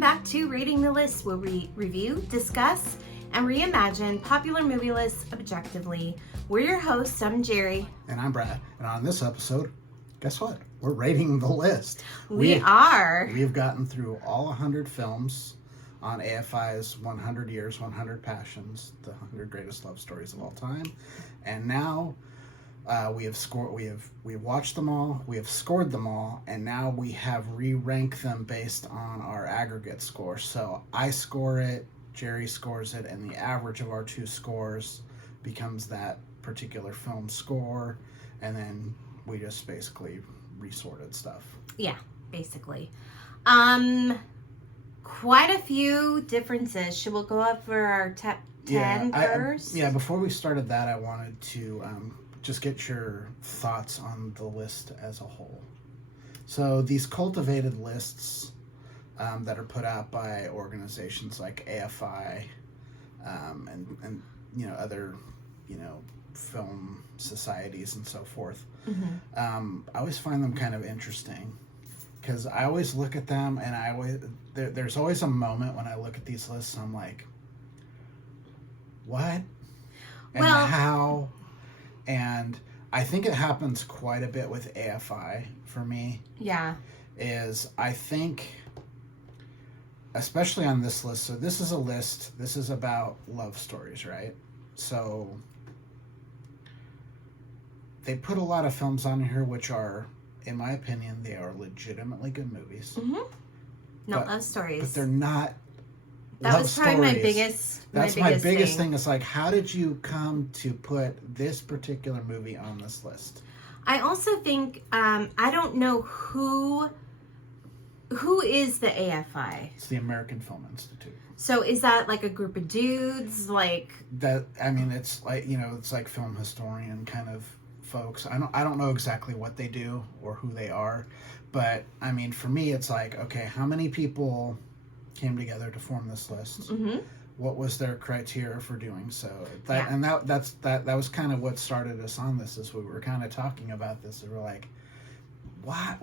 back to Rating the List, where we review, discuss, and reimagine popular movie lists objectively. We're your hosts. I'm Jerry. And I'm Brad. And on this episode, guess what? We're rating the list. We've gotten through all 100 films on AFI's 100 Years, 100 Passions, the 100 Greatest Love Stories of All Time. And now we have watched them all, we have scored them all, and now we have re-ranked them based on our aggregate score. So I score it, Jerry scores it, and the average of our two scores becomes that particular film score, and then we just basically resorted stuff. Yeah, basically. Quite a few differences. Should we go up for our top 10 first? Before we started that, I wanted to just get your thoughts on the list as a whole. So these cultivated lists that are put out by organizations like AFI and other film societies and so forth. Mm-hmm. I always find them kind of interesting because I always look at them and there's always a moment when I look at these lists I'm like, what? And how? And I think it happens quite a bit with AFI for me. Yeah. I think, especially on this list, so this is a list, this is about love stories, right? So they put a lot of films on here which are, in my opinion, they are legitimately good movies. Mm-hmm. Not love stories. But they're not That love was probably stories. my my biggest biggest thing. It's like, how did you come to put this particular movie on this list? I also think, I don't know who is the AFI? It's the American Film Institute. So is that like a group of dudes? Like that? I mean, it's like, it's like film historian kind of folks. I don't know exactly what they do or who they are, but I mean, for me, it's like, okay, how many people came together to form this list? Mm-hmm. What was their criteria for doing so? That was kind of what started us on this, is we were kind of talking about this and we're like, what?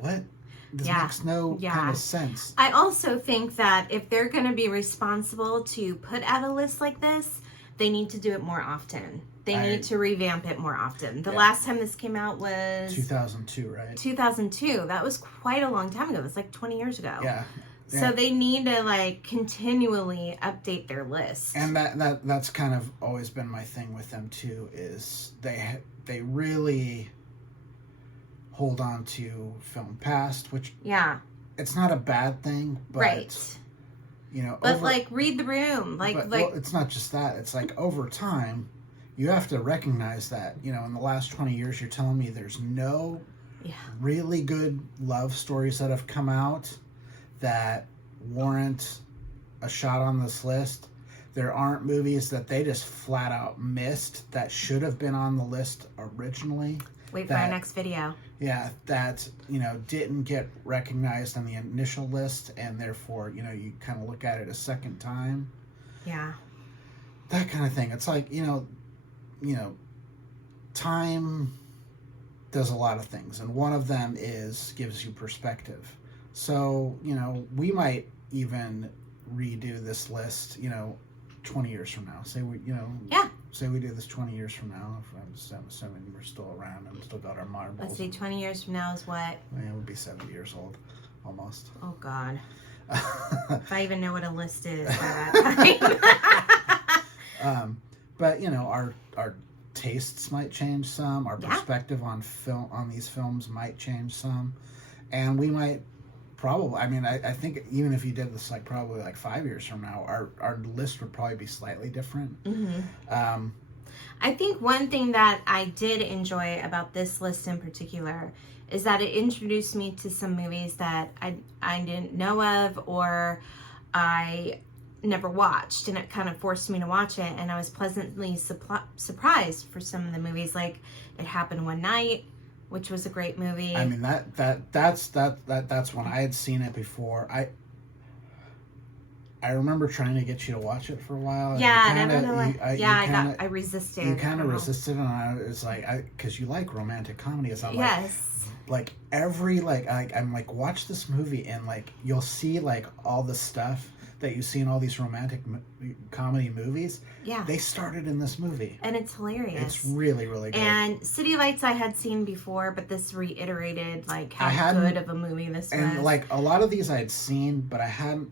This makes no kind of sense. I also think that if they're going to be responsible to put out a list like this, they need to do it more often. They need to revamp it more often. The last time this came out was 2002, right? 2002. That was quite a long time ago. It was like 20 years ago. Yeah. So they need to continually update their list. And that's kind of always been my thing with them too, is they really hold on to film past, which it's not a bad thing, but right. Read the room. Well, it's not just that. It's like over time, you have to recognize that, in the last 20 years, you're telling me there's no really good love stories that have come out that warrant a shot on this list. There aren't movies that they just flat out missed that should have been on the list originally. Wait for our next video. Yeah, that, didn't get recognized on the initial list, and therefore, you kind of look at it a second time. Yeah. That kind of thing. It's like, time does a lot of things, and one of them gives you perspective. So, we might even redo this list, 20 years from now. Say we do this 20 years from now. If I'm assuming we're still around and still got our marbles. Let's see, 20 years from now is what? We'll be 70 years old, almost. Oh, God. If I even know what a list is by that time. But, our tastes might change some. Our perspective on these films might change some. And we might probably, I think even if you did this probably 5 years from now, our list would probably be slightly different. Mm-hmm. I think one thing that I did enjoy about this list in particular is that it introduced me to some movies that I didn't know of or I never watched, and it kind of forced me to watch it, and I was pleasantly surprised for some of the movies. Like It Happened One Night, which was a great movie. That's when I had seen it before. I remember trying to get you to watch it for a while. I resisted. You kind of resisted, and I was like, because you like romantic comedies. I'm like, like every I'm like, watch this movie and like you'll see like all the stuff that you see in all these romantic comedy movies. Yeah. They started in this movie. And it's hilarious. It's really, really good. And City Lights I had seen before, but this reiterated like how good of a movie this was. And like a lot of these I had seen, but I hadn't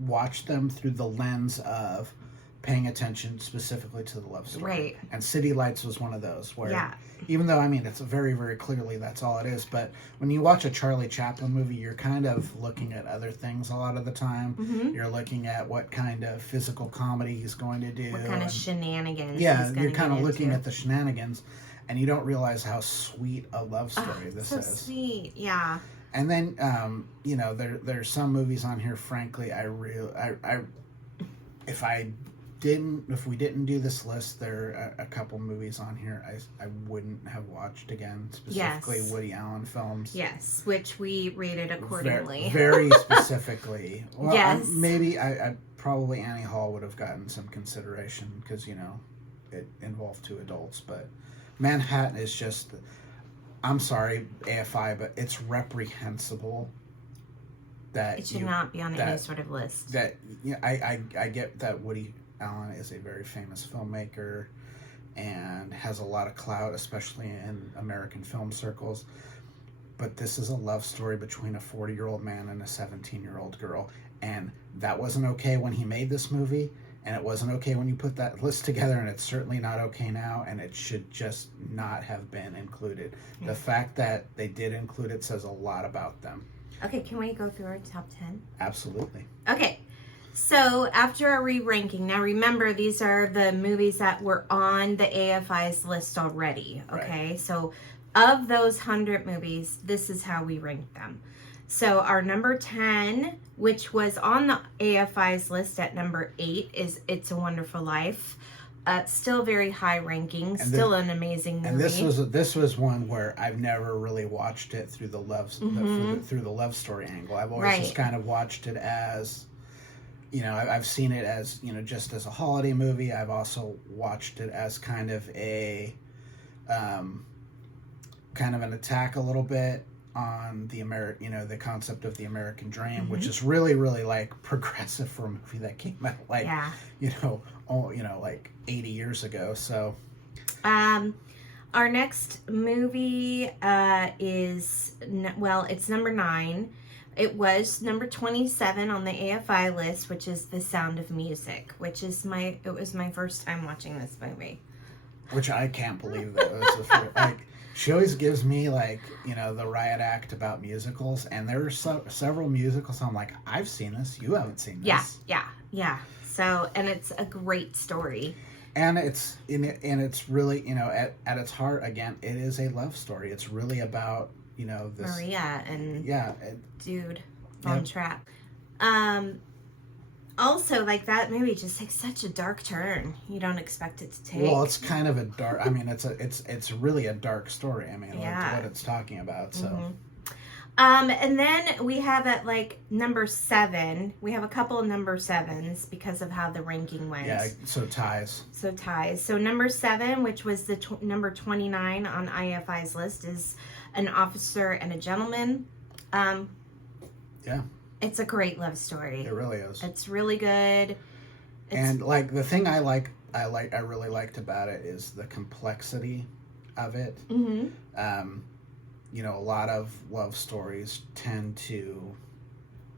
watched them through the lens of paying attention specifically to the love story. Right. And City Lights was one of those where, even though, I mean, it's very, very clearly that's all it is, but when you watch a Charlie Chaplin movie, you're kind of looking at other things a lot of the time. Mm-hmm. You're looking at what kind of physical comedy he's going to do. What kind of shenanigans. Yeah, you're kind of looking at the shenanigans, and you don't realize how sweet a love story this is. So sweet, yeah. And then, you know, there's some movies on here, frankly, if we didn't do this list, there are a couple movies on here I wouldn't have watched again, specifically Woody Allen films. Yes, which we rated accordingly. Very specifically. Well, yes. Maybe I probably Annie Hall would have gotten some consideration because, you know, it involved 2 adults, but Manhattan is just, I'm sorry, AFI, but it's reprehensible that it should not be on any sort of list. That, you know, I get that Woody Allen is a very famous filmmaker and has a lot of clout, especially in American film circles. But this is a love story between a 40-year-old man and a 17-year-old girl. And that wasn't okay when he made this movie. And it wasn't okay when you put that list together. And it's certainly not okay now. And it should just not have been included. Mm-hmm. The fact that they did include it says a lot about them. Okay, can we go through our top 10? Absolutely. Okay. So after our re-ranking, now remember these are the movies that were on the AFI's list already, okay? Right. So of those 100 movies, this is how we ranked them. So our number 10, which was on the AFI's list at number 8, is It's a Wonderful Life. Still very high ranking, and still an amazing movie. And this was one where I've never really watched it through the love through the love story angle. I've always just kind of watched it as, you know, I've seen it as, you know, just as a holiday movie. I've also watched it as kind of a, kind of an attack a little bit on the the concept of the American dream, which is really, really like progressive for a movie that came out like, like 80 years ago. So, our next movie is, it's number 9. It was number 27 on the AFI list, which is The Sound of Music, which is it was my first time watching this movie. Which I can't believe that was the first, like, she always gives me like, you know, the riot act about musicals, and there are several musicals I'm like, I've seen this, you haven't seen this. Yeah. So, and it's a great story. And it's really, you know, at its heart, again, it is a love story. It's really about, you know, this Maria and dude Von Trapp. Also, like, that movie just takes such a dark turn. You don't expect it to take. Well, it's kind of a dark. I mean, it's really a dark story. I mean, what it's talking about. So. And then we have at like number 7. We have a couple of number 7s because of how the ranking went. Yeah, so ties. So number 7, which was the number 29 on IFI's list, is An Officer and a Gentleman. Yeah. It's a great love story. It really is. It's really good. And like the thing I really liked about it is the complexity of it. Mm-hmm. You know, a lot of love stories tend to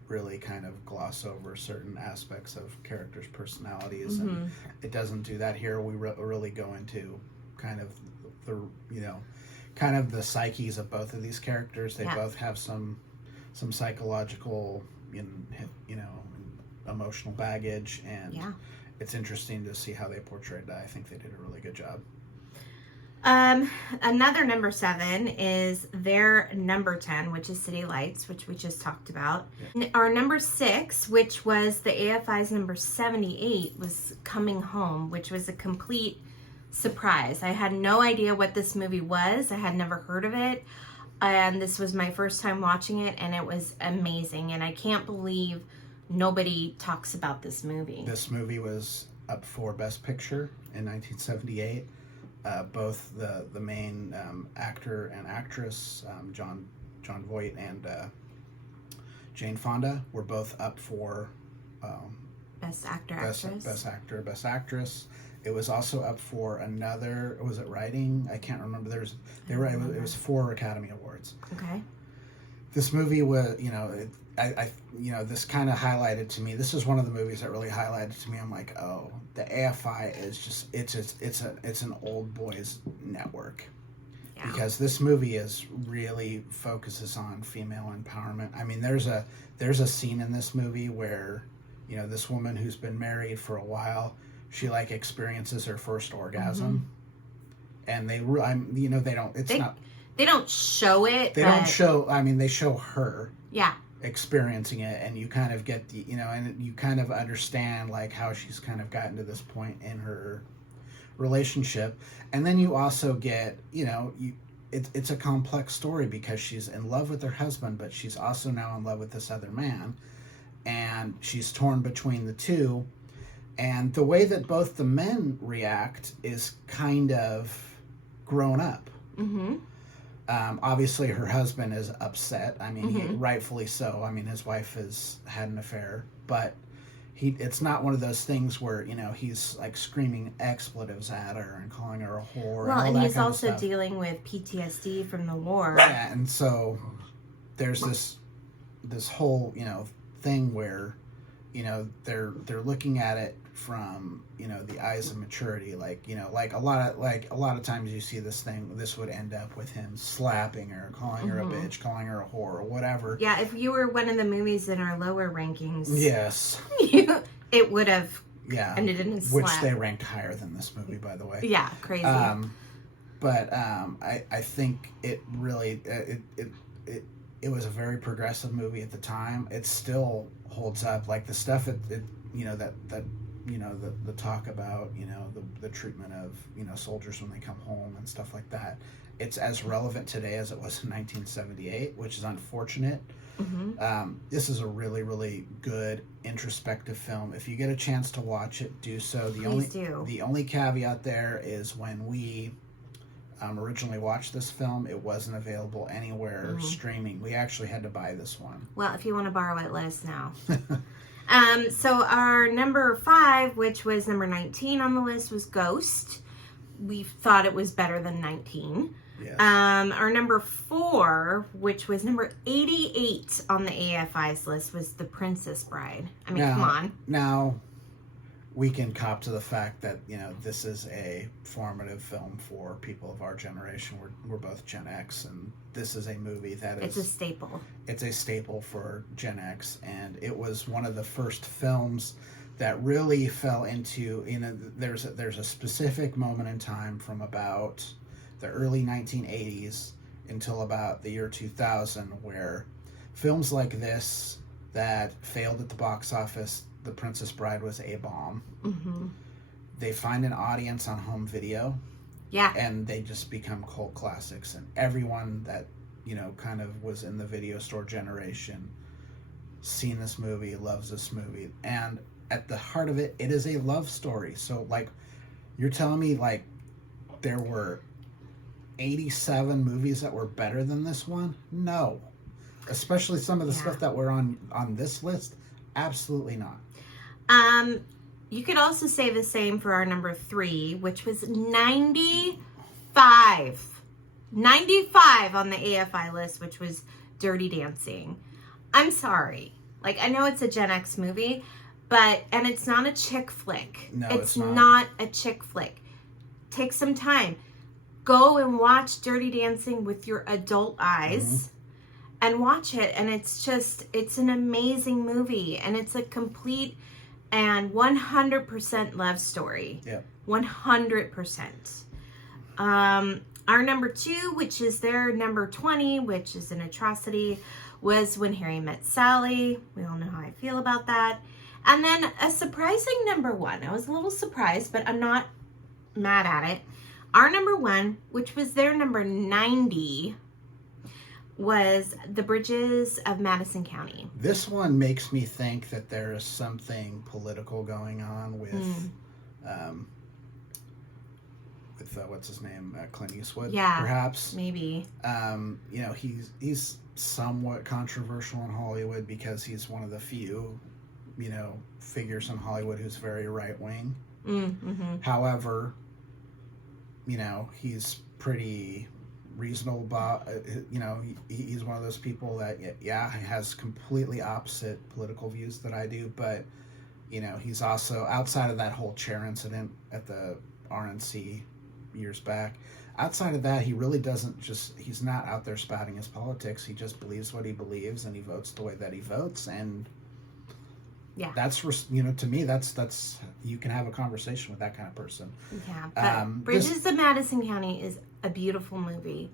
really kind of gloss over certain aspects of characters' personalities, and it doesn't do that here. We really go into kind of the psyches of both of these characters. They both have some psychological, emotional baggage, and it's interesting to see how they portrayed that. I think they did a really good job. Another number 7 is their number 10, which is City Lights, which we just talked about. Yeah. Our number 6, which was the AFI's number 78, was Coming Home, which was a complete surprise. I had no idea what this movie was. I had never heard of it. And this was my first time watching it, and it was amazing. And I can't believe nobody talks about this movie. This movie was up for Best Picture in 1978. both the main actor and actress, John Voight and Jane Fonda, were both up for Best actor, actress. Best actor, best actress. It was also up for another. Was it writing? I can't remember. It was 4 Academy Awards. Okay. This movie was, this kind of highlighted to me. This is one of the movies that really highlighted to me. I'm like, oh, the AFI is just it's an old boys network. Yeah. Because this movie really focuses on female empowerment. I mean, there's a scene in this movie where, this woman who's been married for a while, she experiences her first orgasm, and they don't. It's not. They don't show it. They don't show. I mean, they show her. Yeah. Experiencing it, and you kind of get and you kind of understand how she's kind of gotten to this point in her relationship, and then you also get it's a complex story because she's in love with her husband, but she's also now in love with this other man, and she's torn between the two, and the way that both the men react is kind of grown up. Mm-hmm. Obviously, her husband is upset. I mean, rightfully so. I mean, his wife has had an affair, but it's not one of those things where, he's screaming expletives at her and calling her a whore. Well, and he's also dealing with PTSD from the war. Yeah, and so there's this whole, thing where, they're looking at it from, the eyes of maturity. A lot of times you see this would end up with him slapping her, calling her a bitch, calling her a whore, or whatever. Yeah, if you were one of the movies in our lower rankings. Yes. It would have ended in a slap. Which they ranked higher than this movie, by the way. Yeah, crazy. But I think it really, it was a very progressive movie at the time. It still holds up. The stuff the talk about, the treatment of, soldiers when they come home and stuff like that. It's as relevant today as it was in 1978, which is unfortunate. Mm-hmm. This is a really, really good introspective film. If you get a chance to watch it, do so. The only caveat there is when we originally watched this film, it wasn't available anywhere streaming. We actually had to buy this one. Well, if you want to borrow it, let us know. So our number 5, which was number 19 on the list, was Ghost. We thought it was better than 19. Yes. Our number 4, which was number 88 on the AFI's list, was The Princess Bride. I mean, come on. Now, we can cop to the fact that, this is a formative film for people of our generation. We're both Gen X, and this is a movie that is... It's a staple. It's a staple for Gen X, and it was one of the first films that really fell into, there's a specific moment in time from about the early 1980s until about the year 2000 where films like this that failed at the box office, The Princess Bride was a bomb. Mm-hmm. They find an audience on home video. Yeah. And they just become cult classics. And everyone that, kind of was in the video store generation, seen this movie, loves this movie. And at the heart of it, it is a love story. So, you're telling me, there were 87 movies that were better than this one? No. Especially some of the stuff that were on this list? Absolutely not. You could also say the same for our number 3, which was 95. 95 on the AFI list, which was Dirty Dancing. I'm sorry. I know it's a Gen X movie, and it's not a chick flick. No, it's not a chick flick. Take some time. Go and watch Dirty Dancing with your adult eyes and watch it. And it's an amazing movie. And it's a complete and 100% love story. Yeah. 100%. Our number 2, which is their number 20, which is an atrocity, was When Harry Met Sally. We all know how I feel about that. And then a surprising number 1. I was a little surprised, but I'm not mad at it. Our number 1, which was their number 90, was The Bridges of Madison County. This one makes me think that there is something political going on with with what's his name, Clint Eastwood, Yeah, perhaps. maybe. You know, he's somewhat controversial in Hollywood because he's one of the few, you know, figures in Hollywood who's very right wing. Mm-hmm. However, you know, he's pretty reasonable about, you know, he's one of those people that, yeah, has completely opposite political views that I do, but, you know, he's also, outside of that whole chair incident at the RNC years back, outside of that, he really doesn't just, he's not out there spouting his politics. He just believes what he believes, and he votes the way that he votes, and yeah, that's, you know, to me, that's you can have a conversation with that kind of person. Yeah, but Bridges of Madison County is a beautiful movie.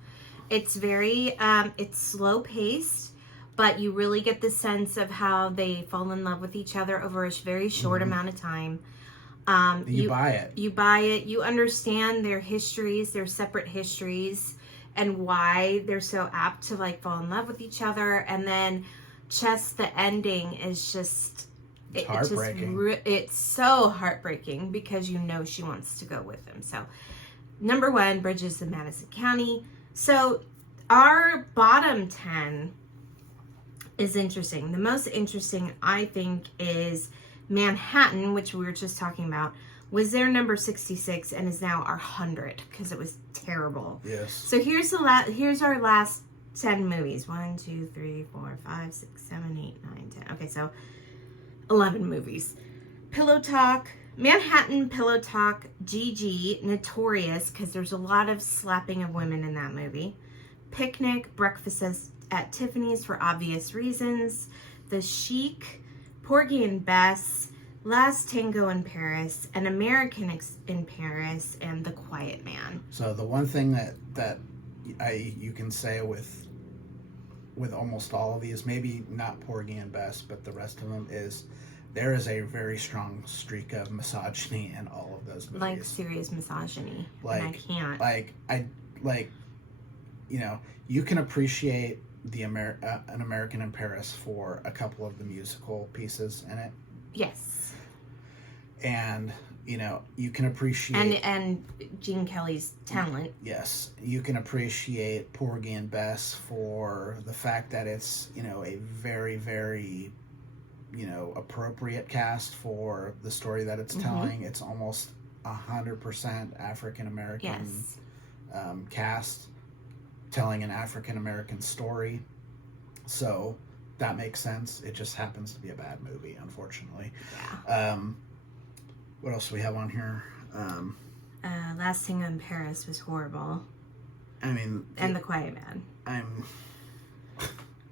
It's very, it's slow paced, but you really get the sense of how they fall in love with each other over a very short amount of time. You buy it. You buy it. You understand their histories, their separate histories, and why they're so apt to like fall in love with each other. And then just the ending is just, it's heartbreaking. It's so heartbreaking because you know she wants to go with him. So, number 1, Bridges of Madison County. So, our bottom 10 is interesting. The most interesting, I think, is Manhattan, which we were just talking about, was their number 66 and is now our 100 because it was terrible. Yes. So here's our last 10 movies. 1, 2, 3, 4, 5, 6, 7, 8, 9, 10. Okay, so 11 movies. Pillow Talk, Manhattan, Pillow Talk, Gigi, Notorious, because there's a lot of slapping of women in that movie. Picnic, Breakfast at Tiffany's for obvious reasons. The Chic, Porgy and Bess, Last Tango in Paris, An American in Paris, and The Quiet Man. So the one thing that you can say with almost all of these, maybe not Porgy and Bess, but the rest of them, is there is a very strong streak of misogyny in all of those movies. Like serious misogyny. Like, and I can't. Like, you know, you can appreciate An American in Paris for a couple of the musical pieces in it. Yes. And, you know, you can appreciate... And Gene Kelly's talent. Yes. You can appreciate Porgy and Bess for the fact that it's, you know, a very, very, you know, appropriate cast for the story that it's telling. It's almost 100% African-American cast telling an African-American story. So that makes sense. It just happens to be a bad movie, unfortunately. Yeah. What else do we have on here? Last Tango in Paris was horrible. I mean... And The Quiet Man.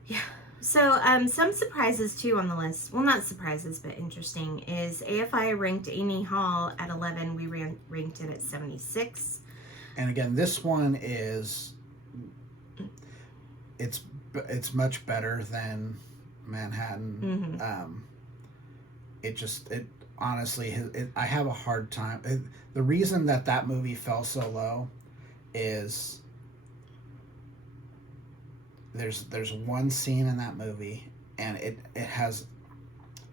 Yeah. So, some surprises, too, on the list. Well, not surprises, but interesting, is AFI ranked Amy Hall at 11. We ranked it at 76. And again, this one is... It's much better than Manhattan. It honestly, I have a hard time. The reason that movie fell so low is there's one scene in that movie, and it has,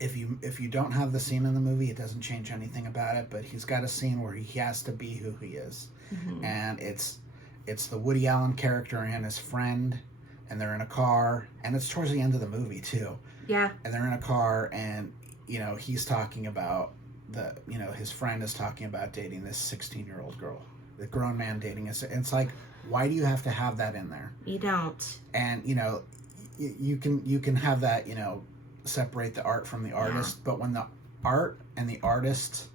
if you don't have the scene in the movie, it doesn't change anything about it. But he's got a scene where he has to be who he is, and it's the Woody Allen character and his friend, and they're in a car, and it's towards the end of the movie too. Yeah. And they're in a car, and you know he's talking about his friend is talking about dating this 16-year-old girl, the grown man dating us. It's like, why do you have to have that in there? You don't. And you know, you can have that, you know, separate the art from the artist, but when the art and the artist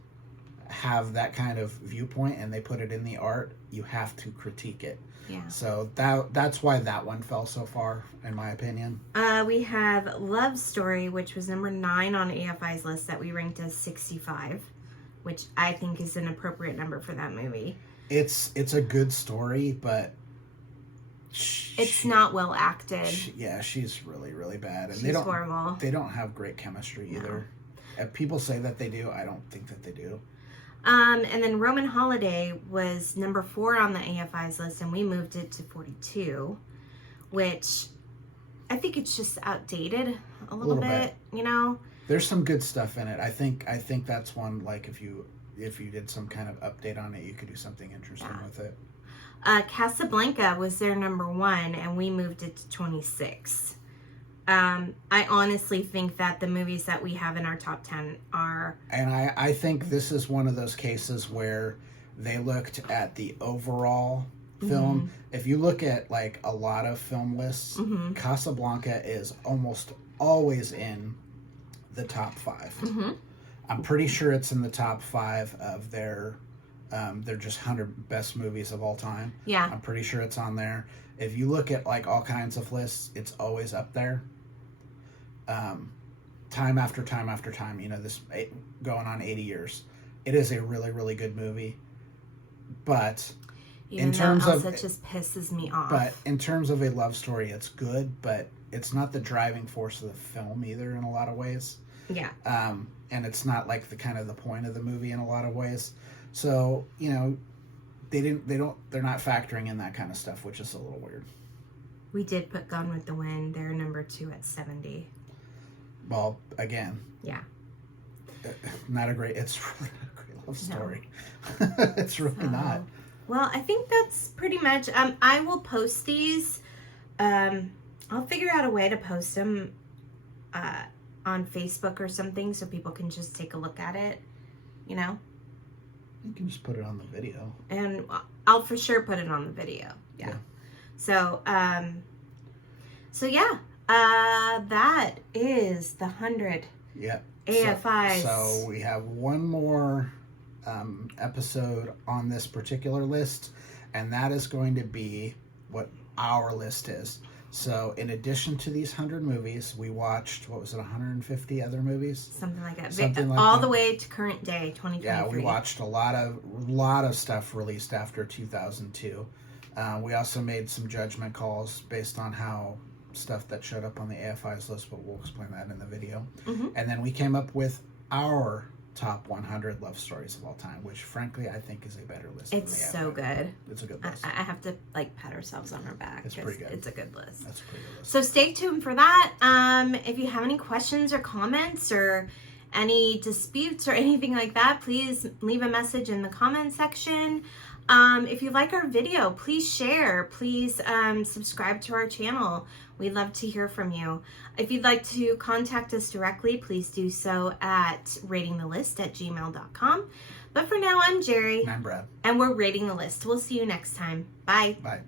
have that kind of viewpoint and they put it in the art, you have to critique it. Yeah. So that's why that one fell so far, in my opinion. We have Love Story, which was number 9 on AFI's list, that we ranked as 65, which I think is an appropriate number for that movie. It's a good story, but it's not well acted. She's really, really bad, and she's horrible. They don't have great chemistry either. People say that they do. I don't think that they do. And then Roman Holiday was number 4 on the AFI's list, and we moved it to 42, which I think it's just outdated a little bit, you know? There's some good stuff in it. I think that's one, like, if if you did some kind of update on it, you could do something interesting with it. Casablanca was their number 1, and we moved it to 26. I honestly think that the movies that we have in our top 10 are... And I think this is one of those cases where they looked at the overall film. Mm-hmm. If you look at like a lot of film lists, Mm-hmm. Casablanca is almost always in the top 5. Mm-hmm. I'm pretty sure it's in the top 5 of their just 100 best movies of all time. Yeah. I'm pretty sure it's on there. If you look at like all kinds of lists, it's always up there. Time after time after time, you know, this going on 80 years. It is a really, really good movie. But Even in terms though of Elsa just pisses me off. But in terms of a love story, it's good, but it's not the driving force of the film either in a lot of ways. Yeah. And it's not like the kind of the point of the movie in a lot of ways. So, you know, they're not factoring in that kind of stuff, which is a little weird. We did put Gone with the Wind. They're number 2 at 70. Well, again. Yeah. It's really not a great love story. No. It's really not. Well, I think that's pretty much, I will post these. I'll figure out a way to post them on Facebook or something so people can just take a look at it, you know? You can just put it on the video. And I'll for sure put it on the video. Yeah. So, yeah, that is the 100 AFIs. So we have one more episode on this particular list, and that is going to be what our list is. So in addition to these 100 movies, we watched, 150 other movies? Something like that. The way to current day, 2023. Yeah, we watched a lot of stuff released after 2002. We also made some judgment calls based on how stuff that showed up on the AFI's list, but we'll explain that in the video. Mm-hmm. And then we came up with our top 100 love stories of all time, which frankly I think is a better list. It's so good. It's a good list. I have to like pat ourselves on our back. It's pretty good. It's a good list. That's a pretty good list. So stay tuned for that. If you have any questions or comments or any disputes or anything like that, please leave a message in the comment section. If you like our video, please share. Please subscribe to our channel. We'd love to hear from you. If you'd like to contact us directly, please do so at ratingthelist@gmail.com. But for now, I'm Jerry. And I'm Brad. And we're Rating the List. We'll see you next time. Bye. Bye.